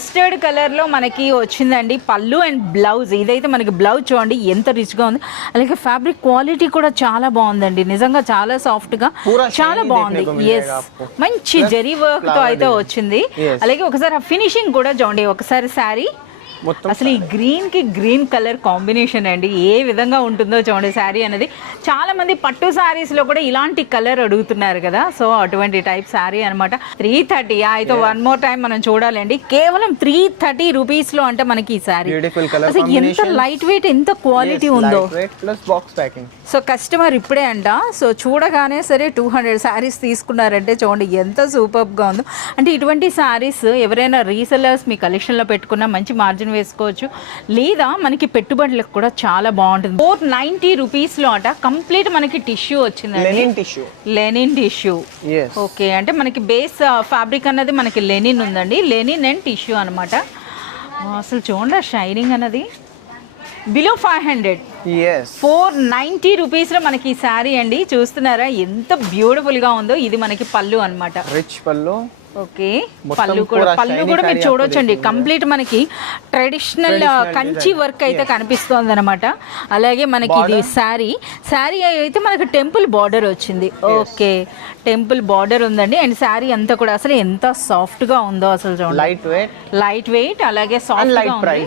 Mustard కలర్లో మనకి వచ్చిందండి పళ్ళు అండ్ బ్లౌజ్. ఇదైతే మనకి బ్లౌజ్ చూడండి ఎంత రిచ్గా ఉంది. అలాగే ఫ్యాబ్రిక్ క్వాలిటీ కూడా చాలా బాగుందండి, నిజంగా చాలా సాఫ్ట్గా చాలా బాగుంది. ఎస్, మంచి జరీ వర్క్తో అయితే వచ్చింది. అలాగే ఒకసారి ఆ ఫినిషింగ్ కూడా చూడండి ఒకసారి శారీ. అసలు ఈ గ్రీన్ కి గ్రీన్ కలర్ కాంబినేషన్ అండి, ఏ విధంగా ఉంటుందో చూడండి శారీ అనేది. చాలా మంది పట్టు శారీస్ లో కూడా ఇలాంటి కలర్ అడుగుతున్నారు కదా, సో అటువంటి టైప్ శారీ అనమాట. 330 అయితే వన్ మోర్ టైం మనం చూడాలండి, కేవలం 330 రూపీస్ లో అంటే మనకి ఈ శారీ అసలు ఎంత లైట్ వెయిట్, ఎంత క్వాలిటీ ఉందో. సో కస్టమర్ ఇప్పుడే అంట, సో చూడగానే సరే 200 శారీస్ తీసుకున్నారంటే చూడండి ఎంత సూపర్గా ఉందో. అంటే ఇటువంటి శారీస్ ఎవరైనా రీసెల్లర్స్ మీ కలెక్షన్లో పెట్టుకున్న మంచి మార్జిన్ వేసుకోవచ్చు, లేదా మనకి పెట్టుబడులకు కూడా చాలా బాగుంటుంది. 490 రూపీస్లో అట కంప్లీట్ మనకి టిష్యూ వచ్చింది, లెనిన్ టిష్యూ. ఓకే, అంటే మనకి బేస్ ఫ్యాబ్రిక్ అన్నది మనకి లెనిన్ ఉందండి, లెనిన్ అండ్ టిష్యూ అనమాట. అసలు చూడండి షైనింగ్ అన్నది. బిలో 500, 490 రూపీస్లో మనకి ఈ శారీ అండి. చూస్తున్నారా ఎంత బ్యూటిఫుల్గా ఉందో. ఇది మనకి పళ్ళు అనమాట, రిచ్ పళ్ళు. ఓకే, పళ్ళు కూడా మీరు చూడొచ్చండి, కంప్లీట్ మనకి ట్రెడిషనల్ కంచి వర్క్ అయితే కనిపిస్తోంది అనమాట. అలాగే మనకి ఇది శారీ అయితే మనకి టెంపుల్ బార్డర్ వచ్చింది. ఓకే, టెంపుల్ బార్డర్ ఉందండి. అండ్ శారీ అంతా కూడా అసలు ఎంత సాఫ్ట్ గా ఉందో అసలు చూడండి, లైట్ వెయిట్ అలాగే సాఫ్ట్ గా ఉంది.